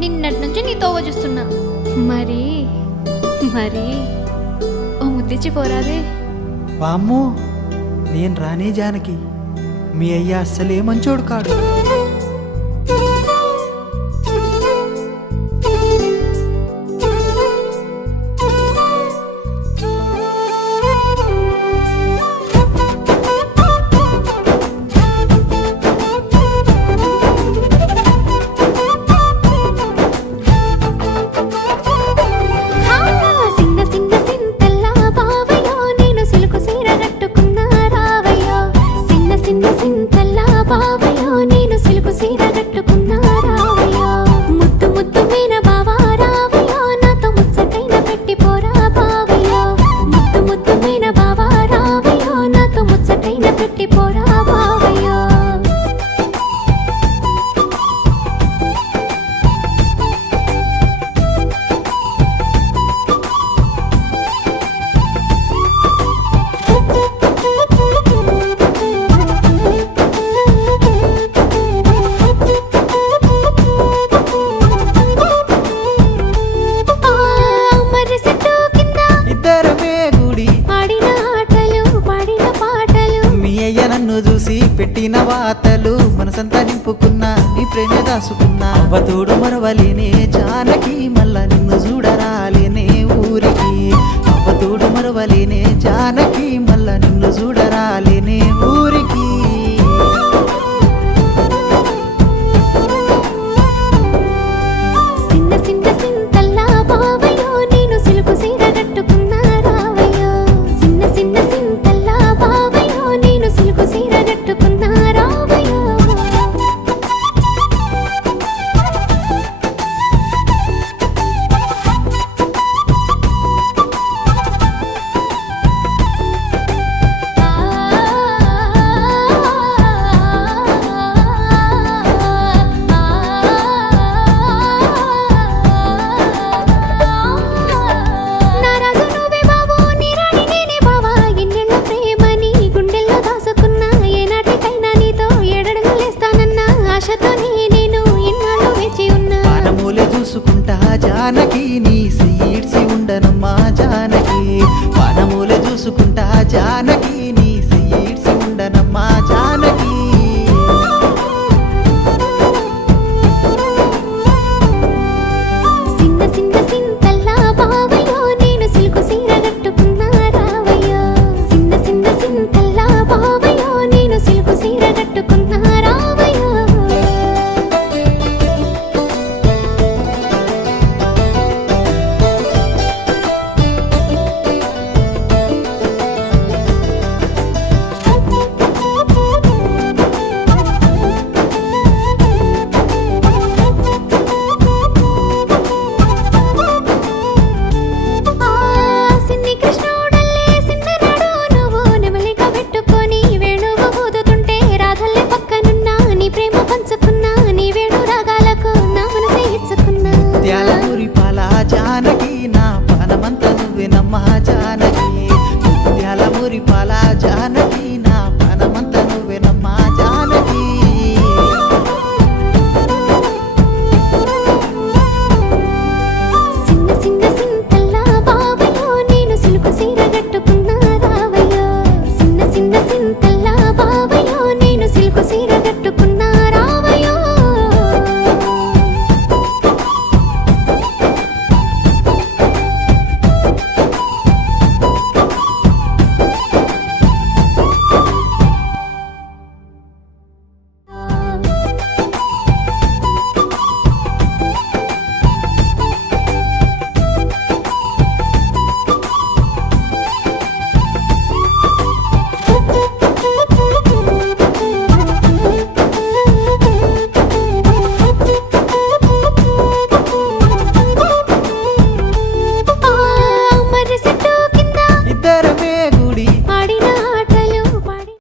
నిన్నటి నుంచి నీ తోవ చూస్తున్నా. మరి మరి ఓ ముద్దిచ్చి పోరాదే. వామ్మో, నేను రానే జానకి, మీ అయ్య అస్సలే మంచోడు కాడు. చూసి పెట్టిన వాతలు మనసంతా నింపుకున్నా, నీ ప్రేమ దాసుకున్నా. అవతోడు మరవలేనే జానకి, మళ్ళా నిన్ను చూడరాలేనే ఊరికి. అవతోడు మరవలేనే జానకి, మళ్ళా నిన్ను చూడరాలేనే ఊరికి. చూసుకుంటా జానకి, నీ సీడ్సి ఉండనమ్మా జానకి. పానమూలే చూసుకుంటా జానకి.